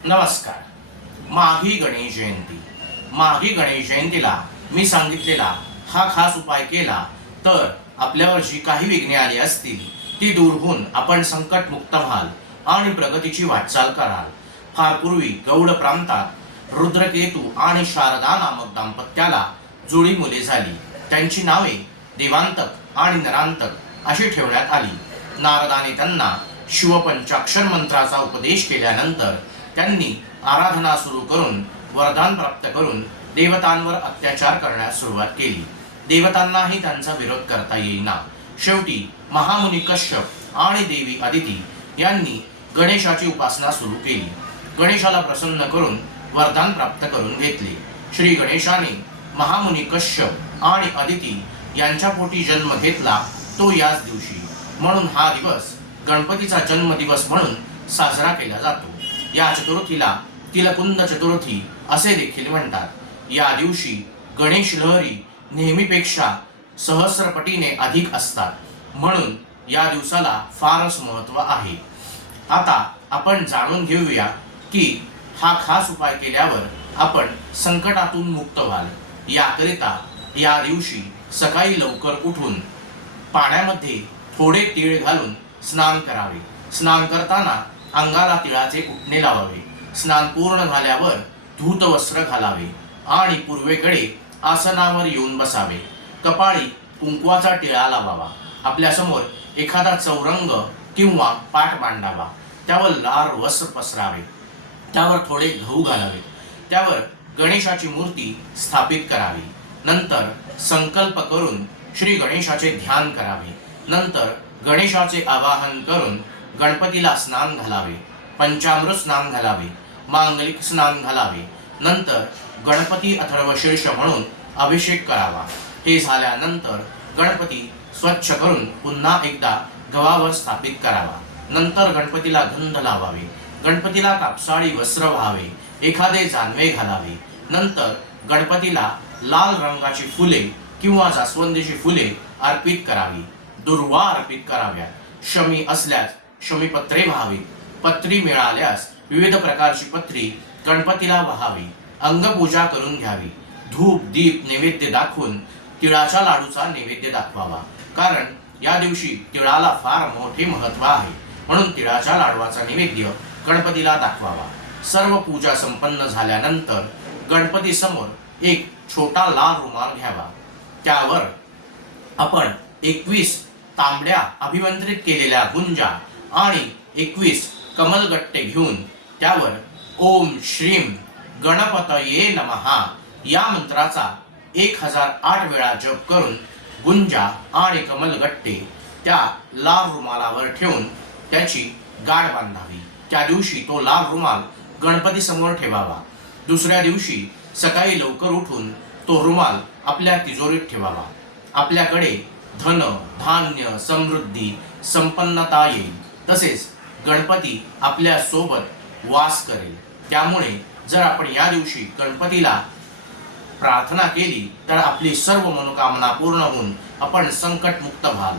नमस्कार. माघी गणेश जयंती. माघी गणेश जयंतीला मी सांगितलेला हा खास उपाय केला तर आपल्यावर जी काही विघ्ने आली असतील ती दूर होऊन आपण संकटमुक्त व्हाल आणि प्रगतीची वाटचाल कराल. फार पूर्वी गौड प्रांतात रुद्रकेतू आणि शारदा नामक दाम्पत्याला जुळी मुले झाली. त्यांची नावे देवांतक आणि नरांतक अशी ठेवण्यात आली. नारदाने त्यांना शिवपंचाक्षर मंत्राचा उपदेश केल्यानंतर त्यांनी आराधना सुरू करून वरदान प्राप्त करून देवतांवर अत्याचार करण्यास सुरुवात केली. देवतांनाही त्यांचा विरोध करता येईना. शेवटी महामुनी कश्यप आणि देवी अदिती यांनी गणेशाची उपासना सुरू केली. गणेशाला प्रसन्न करून वरदान प्राप्त करून घेतले. श्री गणेशाने महामुनी कश्यप आणि अदिती यांच्या पोटी जन्म घेतला तो याच दिवशी. म्हणून हा दिवस गणपतीचा जन्मदिवस म्हणून साजरा केला जातो. या चतुर्थीला तिलकुंद चतुर्थी असे देखील म्हणतात. या दिवशी गणेश लहरी नेहमीपेक्षा सहस्रपटीने अधिक असतात. म्हणून या दिवसाला फारच महत्त्व आहे. आता आपण जाणून घेऊया की हा खास उपाय केल्यावर आपण संकटातून मुक्त व्हाल. याकरिता या दिवशी सकाळी लवकर उठून पाण्यामध्ये थोडे तीळ घालून स्नान करावे. स्नान करताना अंगाला तिळाचे उठणे लावावे. स्नान पूर्ण झाल्यावर धूत वस्त्र घालावे आणि पूर्वेकडे आसनावर येऊन बसावे. कपाळी कुंकवाचा टिळा लावावा. आपल्यासमोर एखादा चौरंग किंवा पाठ मांडावा. त्यावर लाल वस्त्र पसरावे. त्यावर थोडे गहू घालावे. त्यावर गणेशाची मूर्ती स्थापित करावी. नंतर संकल्प करून श्री गणेशाचे ध्यान करावे. नंतर गणेशाचे आवाहन करून गणपतीला स्नान घालावे पंचामृत स्नान घालावे मांगलिक स्नान घालावे. नंतर गणपती अथर्व शीर्ष म्हणून अभिषेक करावा. हे झाल्यानंतर गणपती स्वच्छ करून पुन्हा एकदा गव्हावर स्थापित करावा. नंतर गणपतीला गंध लावावे. गणपतीला कापसाळी वस्त्र व्हावे. एखादे जानवे घालावे. नंतर गणपतीला लाल रंगाची फुले किंवा जास्वंदीची फुले अर्पित करावी. दुर्वा अर्पित कराव्यात. शमी असल्यास शमीपत्रे व्हावी. पत्री मिळाल्यास विविध प्रकारची पत्री गणपतीला व्हावी. अंगपूजा करून घ्यावी. धूप दीप नैवेद्य दाखवून तिळाच्या लाडूचा नैवेद्य दाखवावा. कारण या दिवशी तिळाला फार मोठे महत्त्व आहे. म्हणून तिळाच्या लाडवाचा नैवेद्य गणपतीला दाखवावा. सर्व पूजा संपन्न झाल्यानंतर गणपती समोर एक छोटा लाल रुमाल घ्यावा. त्यावर आपण एकवीस तांबड्या अभिमंत्रित केलेल्या गुंजा आणि एकवीस कमलगट्टे घेऊन त्यावर ओम श्रीम गणपतये नमहा या मंत्राचा एक हजार आठ वेळा जप करून गुंजा आणि कमलगट्टे त्या लाल रुमालावर ठेवून त्याची गाठ बांधावी. त्या दिवशी तो लाल रुमाल गणपती समोर ठेवावा. दुसऱ्या दिवशी सकाळी लवकर उठून तो रुमाल आपल्या तिजोरीत ठेवावा. आपल्याकडे धन धान्य समृद्धी संपन्नता येईल. तसेच गणपती आपल्यासोबत वास करेल. त्यामुळे जर आपण या दिवशी गणपतीला प्रार्थना केली तर आपली सर्व मनोकामना पूर्ण होऊन आपण संकटमुक्त व्हाल.